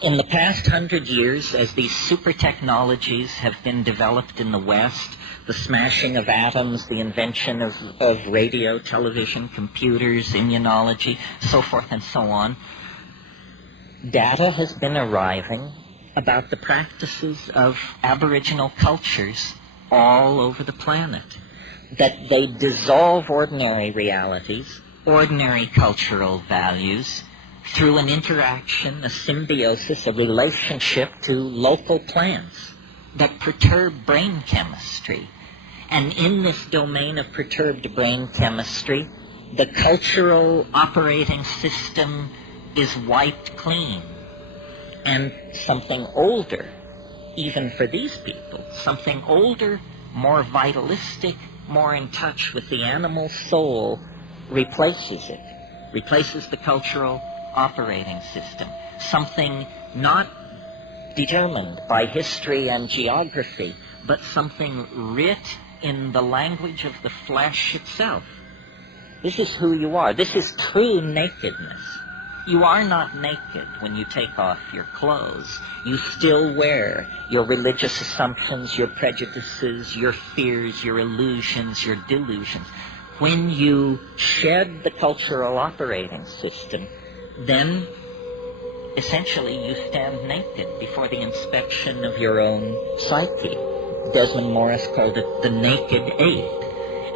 In the past 100 years, as these super technologies have been developed in the West, the smashing of atoms, the invention of radio, television, computers, immunology, so forth and so on, data has been arriving about the practices of Aboriginal cultures all over the planet, that they dissolve ordinary realities, ordinary cultural values, through an interaction, a symbiosis, a relationship to local plants that perturb brain chemistry. And in this domain of perturbed brain chemistry, the cultural operating system is wiped clean. And something older, even for these people, something older, more vitalistic, more in touch with the animal soul, replaces it, replaces the cultural operating system, something not determined by history and geography, but something writ in the language of the flesh itself. This is who you are. This is true nakedness. You are not naked when you take off your clothes. You still wear your religious assumptions, your prejudices, your fears, your illusions, your delusions. When you shed the cultural operating system, then essentially you stand naked before the inspection of your own psyche. Desmond Morris called it the naked ape.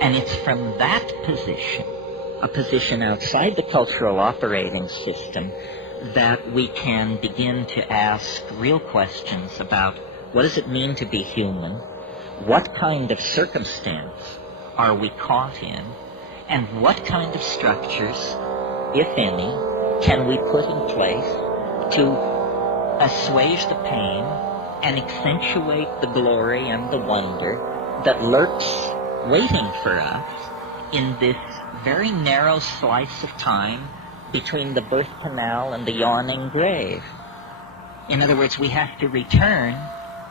And it's from that position, a position outside the cultural operating system, that we can begin to ask real questions about what does it mean to be human, what kind of circumstance are we caught in, and what kind of structures, if any, can we put in place to assuage the pain and accentuate the glory and the wonder that lurks waiting for us in this very narrow slice of time between the birth canal and the yawning grave. In other words, we have to return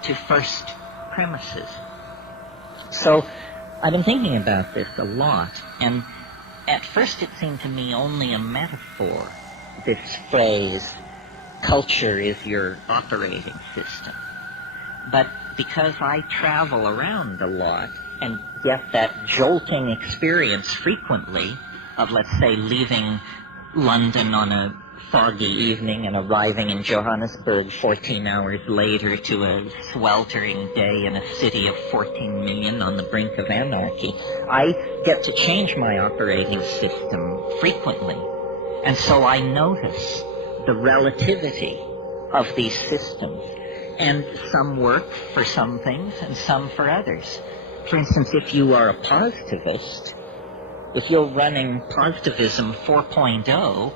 to first premises. So I've been thinking about this a lot, and at first it seemed to me only a metaphor, this phrase, culture is your operating system. But because I travel around a lot and get that jolting experience frequently of, let's say, leaving London on a foggy evening and arriving in Johannesburg 14 hours later to a sweltering day in a city of 14 million on the brink of anarchy, I get to change my operating system frequently. And so I notice the relativity of these systems. And some work for some things and some for others. For instance, if you are a positivist, if you're running Positivism 4.0,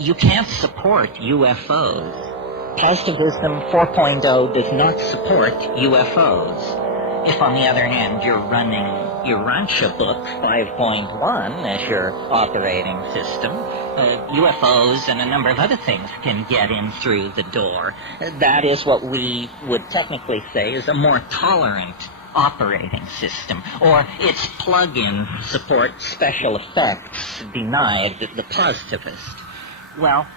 you can't support UFOs. Positivism 4.0 does not support UFOs. If, on the other hand, you're running your Rancha book 5.1 as your operating system, UFOs and a number of other things can get in through the door. That is what we would technically say is a more tolerant operating system, or its plug-in support special effects denied the positivist. Well,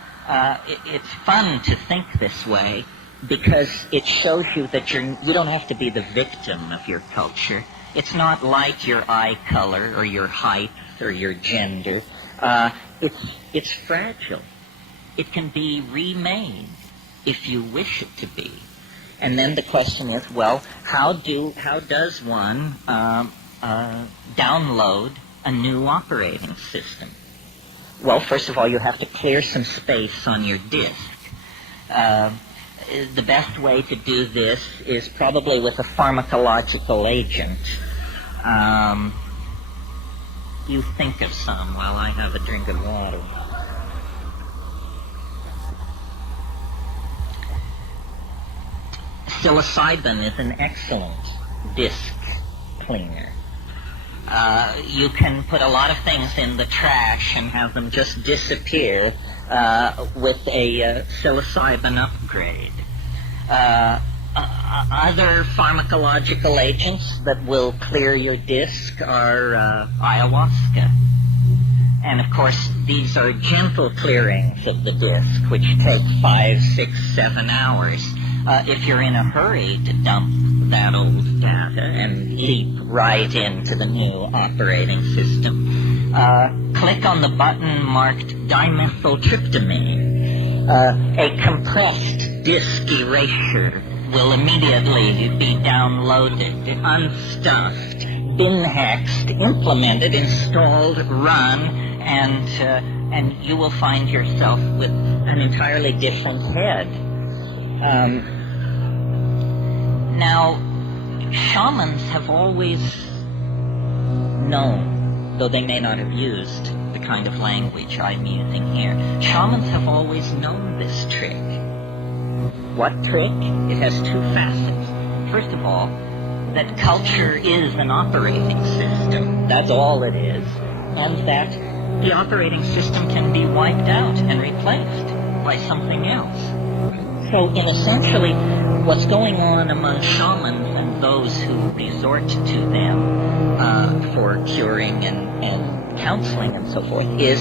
it's fun to think this way because it shows you that you don't have to be the victim of your culture. It's not like your eye color or your height or your gender. It's fragile. It can be remade if you wish it to be. And then the question is, well, how does one download a new operating system? Well, first of all, you have to clear some space on your disk. The best way to do this is probably with a pharmacological agent. You think of some while I have a drink of water. Psilocybin is an excellent disk cleaner. You can put a lot of things in the trash and have them just disappear with a psilocybin upgrade. Other pharmacological agents that will clear your disk are ayahuasca. And of course, these are gentle clearings of the disk, which take 5, 6, 7 hours. If you're in a hurry to dump that old data and leap right into the new operating system, click on the button marked dimethyltryptamine. A compressed disk erasure will immediately be downloaded, unstuffed, bin-hexed, implemented, installed, run, and you will find yourself with an entirely different head. Now, shamans have always known, though they may not have used the kind of language I'm using here, shamans have always known this trick. What trick? It has two facets. First of all, that culture is an operating system. That's all it is. And that the operating system can be wiped out and replaced by something else. So, in essentially, what's going on among shamans and those who resort to them for curing and counseling and so forth is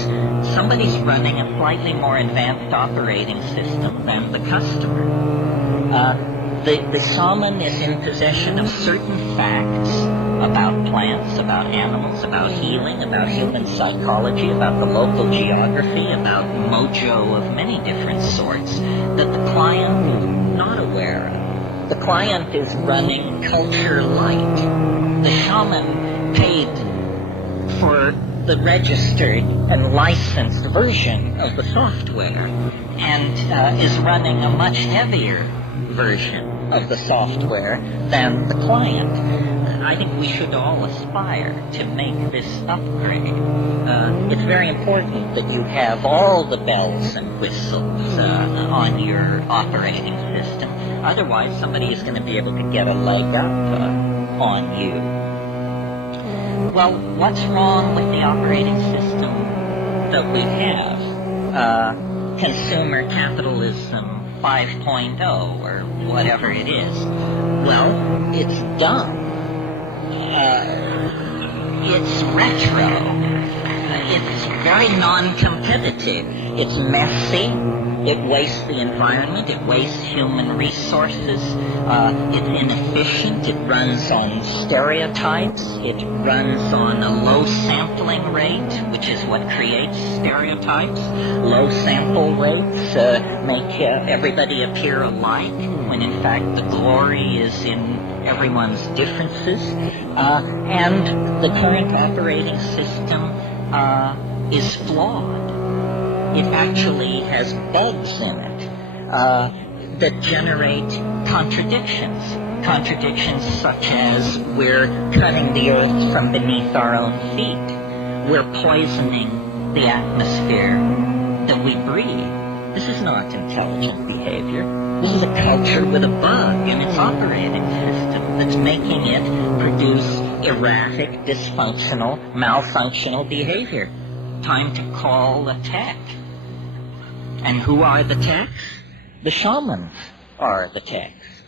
somebody's running a slightly more advanced operating system than the customer. The shaman is in possession of certain facts about plants, about animals, about healing, about human psychology, about the local geography, about mojo of many different sorts that the client is not aware of. The client is running culture light. The shaman paid for the registered and licensed version of the software and is running a much heavier version of the software than the client. I think we should all aspire to make this upgrade. It's very important that you have all the bells and whistles on your operating system. Otherwise, somebody is going to be able to get a leg up on you. Well, what's wrong with the operating system that we have? Consumer capitalism 5.0 or whatever it is. Well, it's dumb. It's retro. It's very non-competitive. It's messy. It wastes the environment. It wastes human resources. It's inefficient. It runs on stereotypes. It runs on a low sampling rate, which is what creates stereotypes. Low sample rates make everybody appear alike, when in fact the glory is in everyone's differences. And the current operating system is flawed. It actually has bugs in it that generate contradictions. Contradictions such as we're cutting the earth from beneath our own feet. We're poisoning the atmosphere that we breathe. This is not intelligent behavior. This is a culture with a bug in its operating system that's making it produce erratic, dysfunctional, malfunctional behavior. Time to call the tech. And who are the techs? The shamans are the techs.